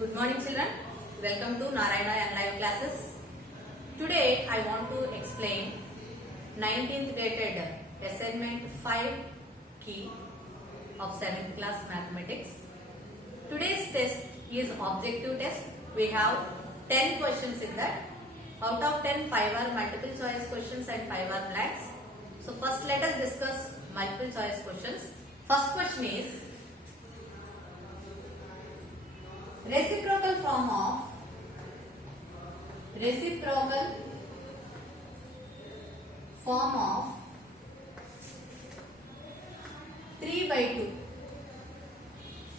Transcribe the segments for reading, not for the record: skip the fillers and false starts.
Good morning children. Welcome to Narayana and live classes. Today I want to explain 19th dated assignment 5 key of 7th class mathematics. Today's test is objective test. We have 10 questions in that. Out of 10, 5 are multiple choice questions and 5 are blanks. So first let us discuss multiple choice questions. First question is reciprocal form of 3 by 2.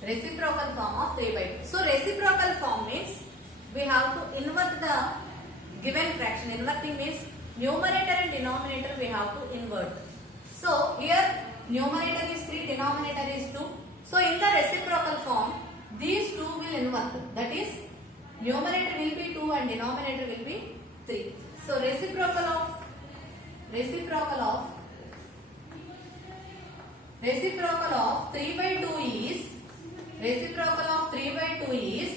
Reciprocal form of 3 by 2. So reciprocal form means we have to invert the given fraction. Inverting means numerator and denominator we have to invert. So here numerator is 3, denominator is 2. So in the reciprocal form these two will invert. That is numerator will be 2 and denominator will be 3. So reciprocal of 3 by 2 is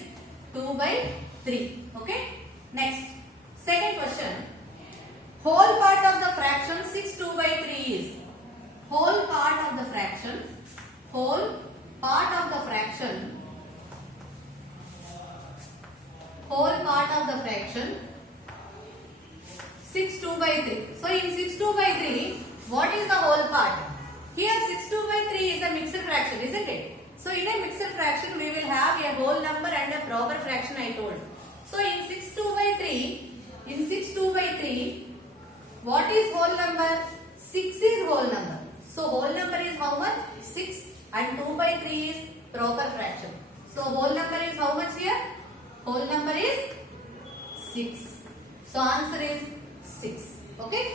2 by 3. Okay. Next, second question. Whole part of the fraction 6 2 by 3 is whole part of the fraction 6 2 by 3. So in 6 2 by 3, what is the whole part? Here 6 2 by 3 is a mixed fraction, isn't it? So in a mixed fraction we will have a whole number and a proper fraction I told. So in 6 2 by 3, what is whole number? 6 is whole number. So whole number is how much? 6 and 2 by 3 is proper fraction. So whole number is how much here? Whole number is 6. So answer is 6. Okay.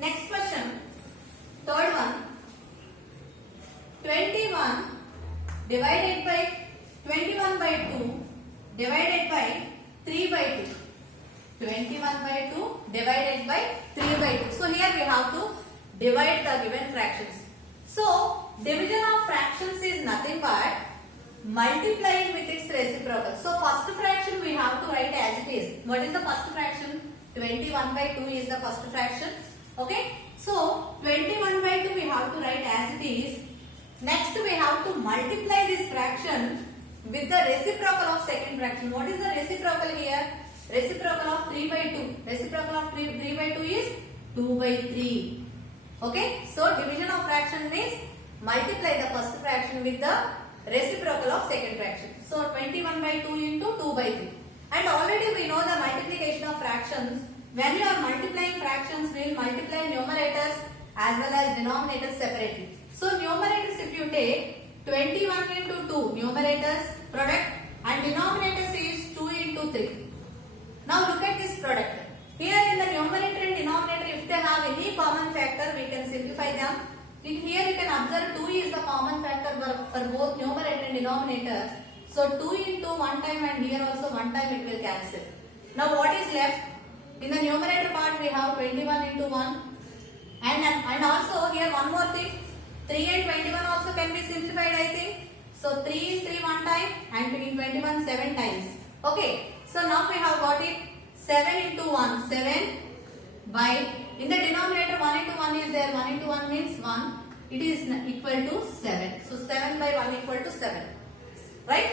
Next question, third one. 21 divided by 21 by 2 divided by 3 by 2. 21 by 2 divided by 3 by 2. So here we have to divide the given fractions. So division of fractions is nothing but multiplying with its reciprocal. So first fraction we have to write as it is. What is the first fraction? 21 by 2 is the first fraction. Okay. So 21 by 2 we have to write as it is. Next we have to multiply this fraction with the reciprocal of second fraction. What is the reciprocal here? Reciprocal of 3 by 2. Reciprocal of 3 by 2 is 2 by 3. Okay. So division of fraction means multiply the first fraction with the reciprocal of second fraction. So 21 by 2 into 2 by 3. And already we know the multiplication of fractions. When you are multiplying fractions, we will multiply numerators as well as denominators separately. So numerators if you take 21 into 2, numerators product and denominators is 2 into 3. Now look at this product. Here in the numerator and denominator, if they have any common factor, we can simplify them. Here you can observe 2 is the common factor for both numerator and denominator. So 2 into 1 time and here also 1 time it will cancel. Now what is left? In the numerator part we have 21 into 1 and also here one more thing, 3 and 21 also can be simplified I think. So 3 is 3 1 time and in 21 7 times. Okay. So now we have got it 7 into 1, 7 by, in the denominator 1 into 1 is there, 1 into 1 means 1, it is equal to 7. So 7 by 1 equal to 7. Right?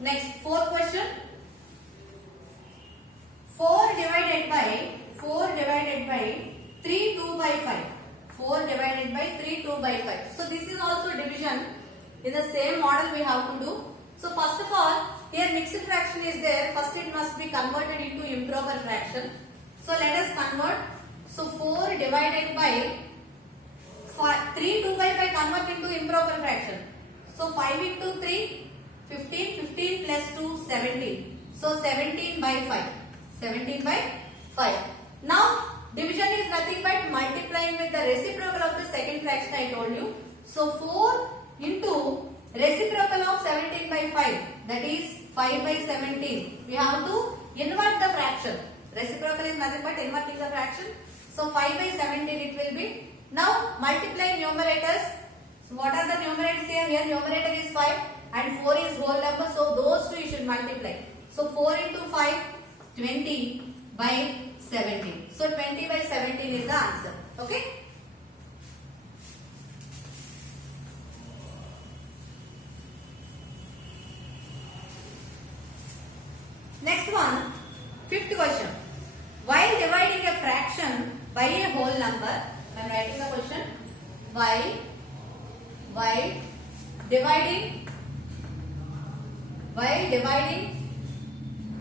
Next, fourth question. 4 divided by 3 2 by 5. 4 divided by 3 2 by 5. So this is also division. In the same model we have to do. So first of all, here mixed fraction is there. First it must be converted into improper fraction. So let us convert. So 4 divided by 3 2 by 5 convert into improper fraction. So 5 into 3, 15, 15 plus 2, 17. So 17 by 5. 17 by 5. Now division is nothing but multiplying with the reciprocal of the second fraction I told you. So 4 into reciprocal of 17 by 5, that is 5 by 17. We have to invert the fraction. Reciprocal is nothing but inverting the fraction. So 5 by 17 it will be. Now multiply numerators. So what are the numerators here? Here numerator is 5 and 4 is whole number. So those two you should multiply. So 4 into 5, 20 by 17. So 20 by 17 is the answer. Okay. Next one, fifth question. While dividing a fraction by a whole number, I am writing the question. While dividing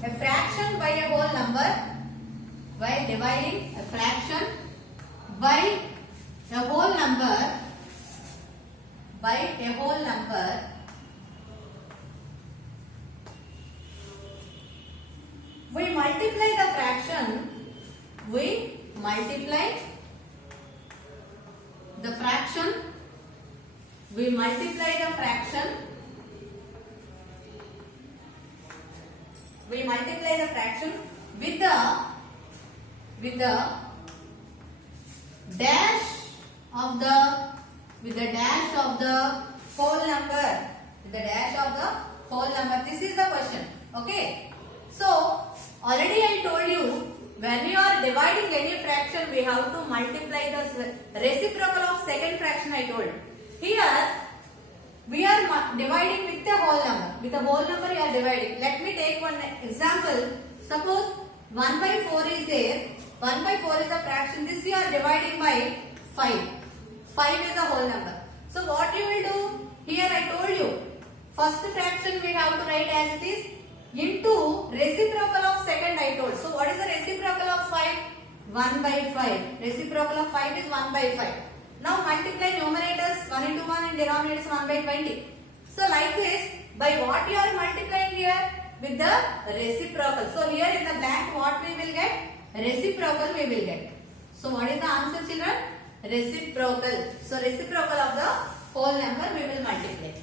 a fraction by a whole number, while dividing a fraction by a whole number, we multiply the fraction, we multiply the fraction with the dash of the whole number. This is the question. Okay. So already I told you, when you are dividing any fraction, we have to multiply the reciprocal of second fraction. I told. Here we are dividing with the whole number. With the whole number we are dividing. Let me take one example. Suppose 1 by 4 is there. 1 by 4 is a fraction. This you are dividing by 5. 5 is a whole number. So what you will do? Here I told you. First fraction we have to write as it is into reciprocal of second I told. So what is the reciprocal of 5? 1 by 5. Reciprocal of 5 is 1 by 5. Now multiply numerators 1 into 1 and denominators 1 by 20. So like this, by what you are multiplying here? With the reciprocal. So here in the blank what we will get? Reciprocal we will get. So what is the answer, children? Reciprocal. So reciprocal of the whole number we will multiply.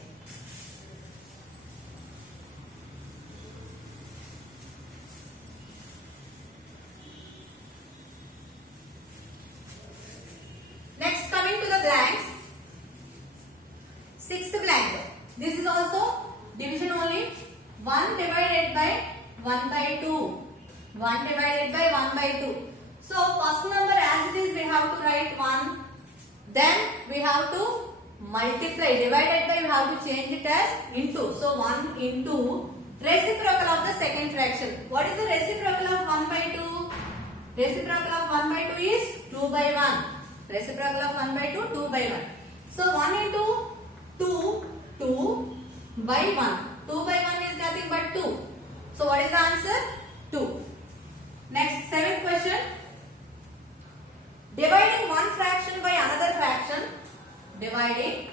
Next, coming to the blanks. Sixth blank. This is also division only. 1 divided by 1 by 2. 1 divided by 1 by 2. So first number as it is we have to write 1. Then we have to multiply. Divided by we have to change it as into. So 1 into reciprocal of the second fraction. What is the reciprocal of 1 by 2? Reciprocal of 1 by 2 is 2 by 1. Reciprocal of 1 by 2, 2 by 1. So 1 into 2, 2 by 1. 2 by 1 is nothing but 2. So what is the answer? 2. Next, seventh question. Dividing one fraction by another fraction. Dividing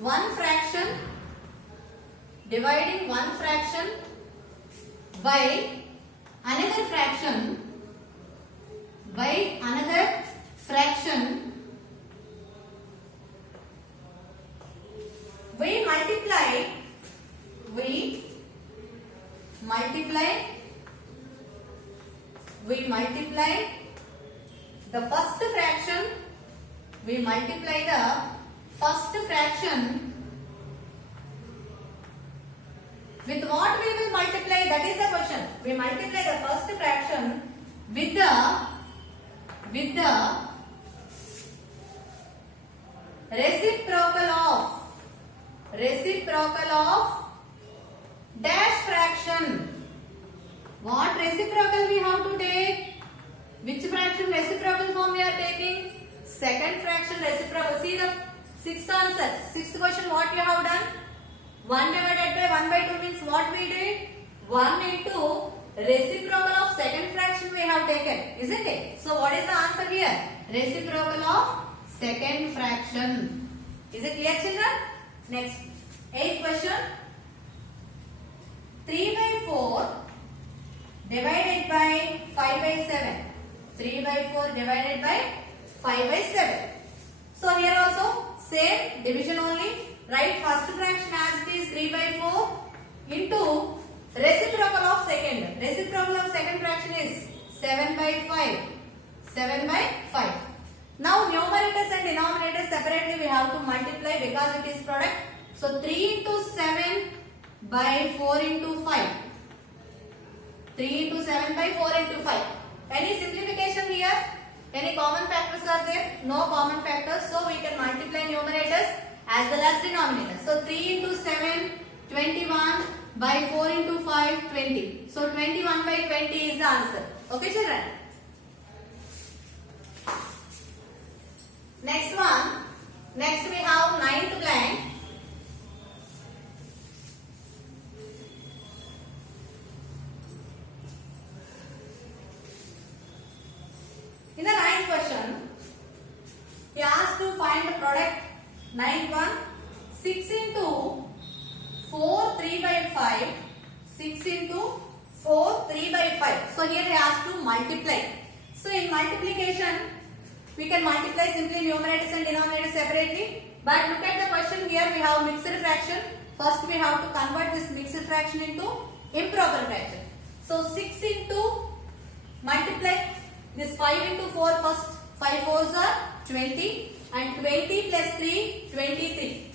one fraction by another fraction. We multiply the first fraction. We multiply the first fraction with what we will multiply? That is the question. We multiply the first fraction with the reciprocal of dash fraction. What reciprocal we have to take? Which fraction reciprocal form we are taking? Second fraction reciprocal. See the sixth answer. Sixth question what you have done? 1 divided by 1 by 2 means what we did? 1 into reciprocal of second fraction we have taken. Isn't it? So what is the answer here? Reciprocal of second fraction. Is it clear, children? Next. Eighth question. 3 by 4 divided by 5 by 7. 3 by 4 divided by 5 by 7. So here also same division only. Write first fraction as it is 3 by 4 into Reciprocal of second. Reciprocal of second fraction is 7 by 5. 7 by 5. Now numerators and denominators separately we have to multiply because it is product. So 3 into 7 by 4 into 5. 3 into 7 by 4 into 5. Any simplification here? Any common factors are there? No common factors. So we can multiply numerators as well as denominators. So 3 into 7, 21 by 4 into 5, 20. So 21 by 20 is the answer. Okay children? Next one. Next we have 9th blank. In the 9th question, he asked to find the product. 9th one, 6 into 4 3 by 5. 6 into 4 3 by 5. So here he asked to multiply. So in multiplication, we can multiply simply numerators and denominators separately. But look at the question here, we have mixed fraction. First we have to convert this mixed fraction into improper fraction. So 6 into multiply this 5 into 4 first. 5 fours are 20 and 20 plus 3, 23.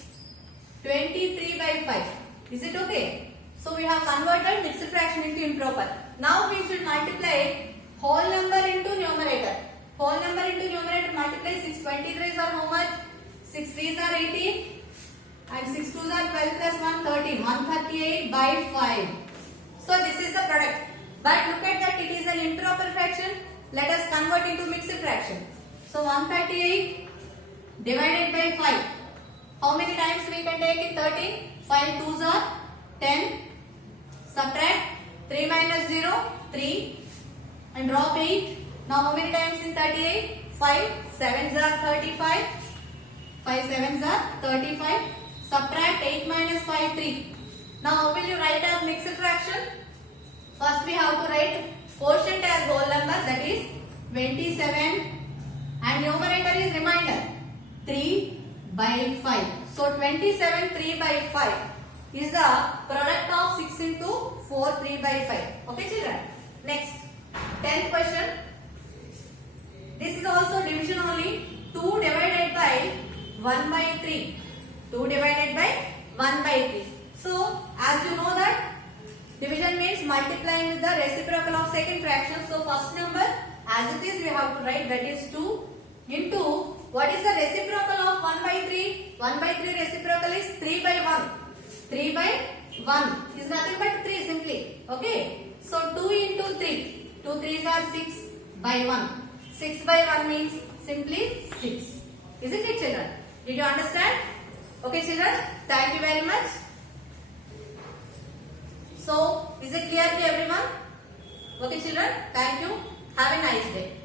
23 by 5. Is it okay? So we have converted mixed fraction into improper. Now we should multiply whole number into numerator. Whole number into numerator, multiply 6 23s are how much? 6 3s are 18 and 6 2s are 12 plus 1 13. 138 by 5. So this is the product. But look at that, it is an improper fraction. Let us convert into mixed fraction. So 138 divided by 5. How many times we can take it? 13. 5 2s are 10. Subtract 3 minus 0, 3 and drop 8. Now how many times in 38? 5 7s are 35. 5 7s are 35. Subtract 8 minus 5, 3. Now how will you write as mixed fraction? First we have to write quotient as whole number, that is 27 and numerator is remainder 3 by 5. So 27 3 by 5 is the product of 6 into 4 3 by 5. Okay children? Next 10th question. This is also division only. 2 divided by 1 by 3. 2 divided by 1 by 3. So as you know that division means multiplying with the reciprocal of second fraction. So first number as it is we have to write, that is 2 into what is the reciprocal of 1 by 3? 1 by 3 reciprocal is 3 by 1. 3 by 1 is nothing but 3 simply. Okay. So 2 into 3. 2 3s are 6 by 1. 6 by 1 means simply 6. Isn't it children? Did you understand? Okay children. Thank you very much. So, is it clear to everyone? Okay children, thank you. Have a nice day.